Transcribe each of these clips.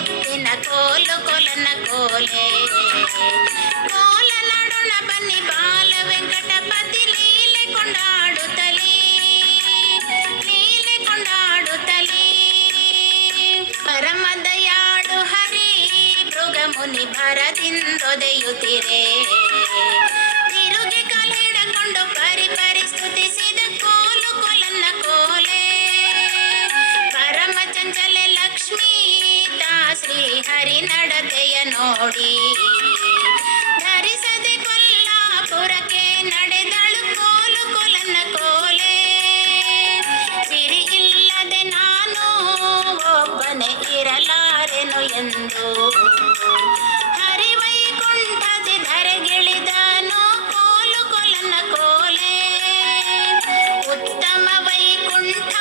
ಮುತ್ತಿನ ಕೋಲು ಕೊಲನ ಕೋಲೆ. ಕೋಲ ನಡುಣ ಬನ್ನಿ ಬಾಲ ವೆಂಕಟಪತಿ ಲೀಲೆ ಕೊಂಡಾಡುತ್ತಲೀ. ಲೀಲೆ ಕೊಂಡಾಡುತ್ತಲೀ. ಪರಮ ದಯಾಳು ಹರಿ ಮೃಗ ಮುನಿ ಭರದಿಂದೊದೆಯುತ್ತಿರೆ. ನೋಡಿ. ಧರಿಸದೆ ಕೊಲ್ಲಾಪುರಕ್ಕೆ ನಡೆದಳು ಕೋಲು ಕೊಲನ್ನ ಕೋಲೆ. ಸಿರಿ ಇಲ್ಲದೆ ನಾನು ಒಬ್ಬನೇ ಇರಲಾರೆನು ಎಂದು. ಹರಿವೈಕುಂಠದಿ ಧರೆಗಿಳಿದನು ಕೋಲು ಕೊಲನ ಕೋಲೆ. ಉತ್ತಮ ವೈಕುಂಠ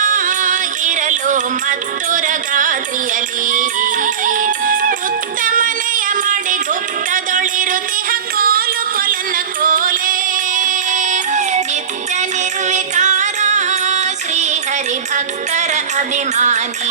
ഭക്തര അഭിമാനേ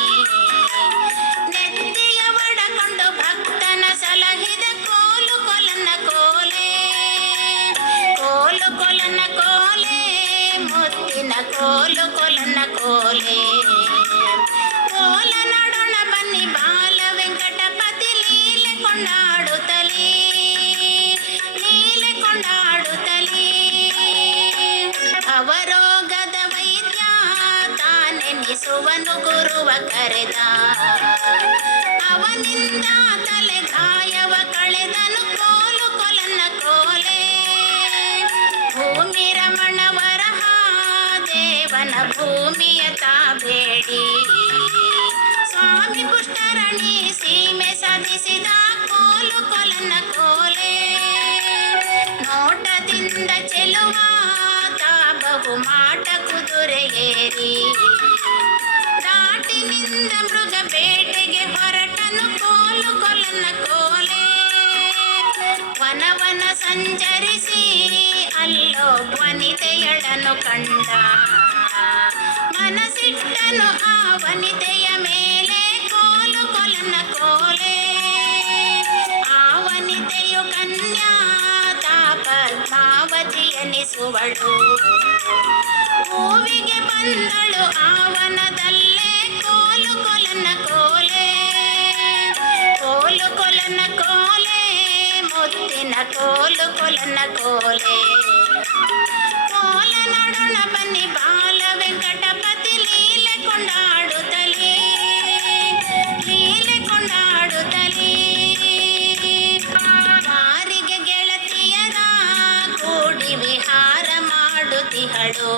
ತಾನೆನಿಸುವನು ಗುರುವ ಕರೆದ. ಅವನಿಂದ ತಲೆ ಗಾಯವ ಕಳೆದನು ಕೋಲು ಕೊಲನ ಕೋಲೆ. ಭೂಮಿ ರಮಣವರಹ ದೇವನ ಭೂಮಿಯ ತಾಬೇಡಿ. ಸ್ವಾಮಿ ಪುಷ್ಟರಣಿ ಸೀಮೆ ಸಾಧಿಸಿದ ಕೋಲು ಕೊಲನ ಕೋಲೆ. ನೋಟದಿಂದ ಚೆಲುವ ತಾ ಬಹು ಕೋಲೆ ವನವನ ಸಂಚರಿಸಿ ಅಲ್ಲೋ ವನಿತೆಯಡನು ಕಂಡ. ಮನಸಿಟ್ಟನು ಆ ವನಿತೆಯ ಮೇಲೆ ಕೋಲು ಕೊಲನ ಕೋಲೆ. ಆ ವನಿತೆಯು ಕನ್ಯಾ ತಾಪದ್ಮಾವತಿ ಎನಿಸುವಳು. ಹೂವಿಗೆ ಬಂದಳು ಆ ವನದಲ್ಲೇ ಕೋಲು ಕೊಲನ ಕೋಲೆ ಕೋಲು. ಕೋಲು ಕೊಲನ ಕೋಲೆ ಕೋಲ ನಡುಣ ಬನ್ನಿ, ಬಾಲ ವೆಂಕಟಪತಿ ಲೀಲೆ ಕೊಂಡಾಡುತ್ತಲೇ. ಲೀಲೆ ಕೊಂಡಾಡುತ್ತಲೇ. ವಾರಿಗೆ ಗೆಳತಿಯರ ಕೂಡಿ ವಿಹಾರ ಮಾಡುತ್ತಿಹಳು.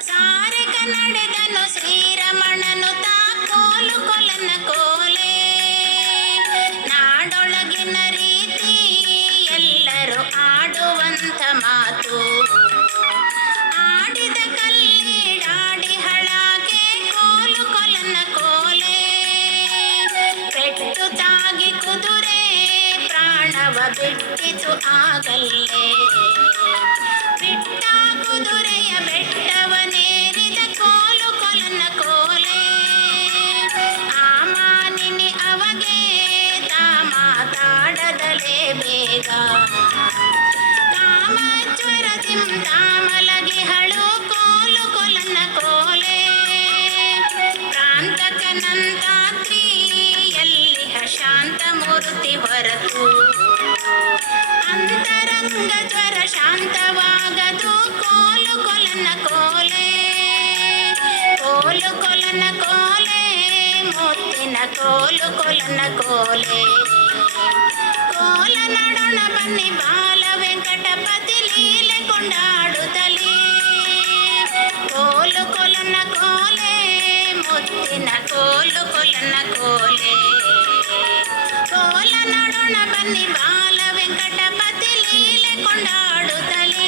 ಸಾರೆಗ ನಡೆದನು ಶ್ರೀರಮಣನು இல்லை ಅಂತರಂಗ ಜ್ವರ ಶಾಂತವಾಗದು ಕೋಲು ಕೊಲನ ಕೋಲೆ ಕೋಲು ಕೊಲನ ಕೋಲೆ ಮುತ್ತಿನ ಕೋಲು ಕೊಲನ ಕೋಲೆ ಕೋಲ ನಡೋಣ ಬನ್ನಿ ಬಾಲ ವೆಂಕಟಪತಿ ಲೀಲೆ ಕೊಂಡಾಡುತ್ತಲೀ ಕೋಲು ಕೊಲನ ಕೋಲೆ ಮುತ್ತಿನ ಕೋಲು ಕೊಲನ ಕೋಲೆ ಕೋಲ ನಡೋಣ ಬನ್ನಿ ಬಾ వెంకటపతి లీల కొండాడు తల్లి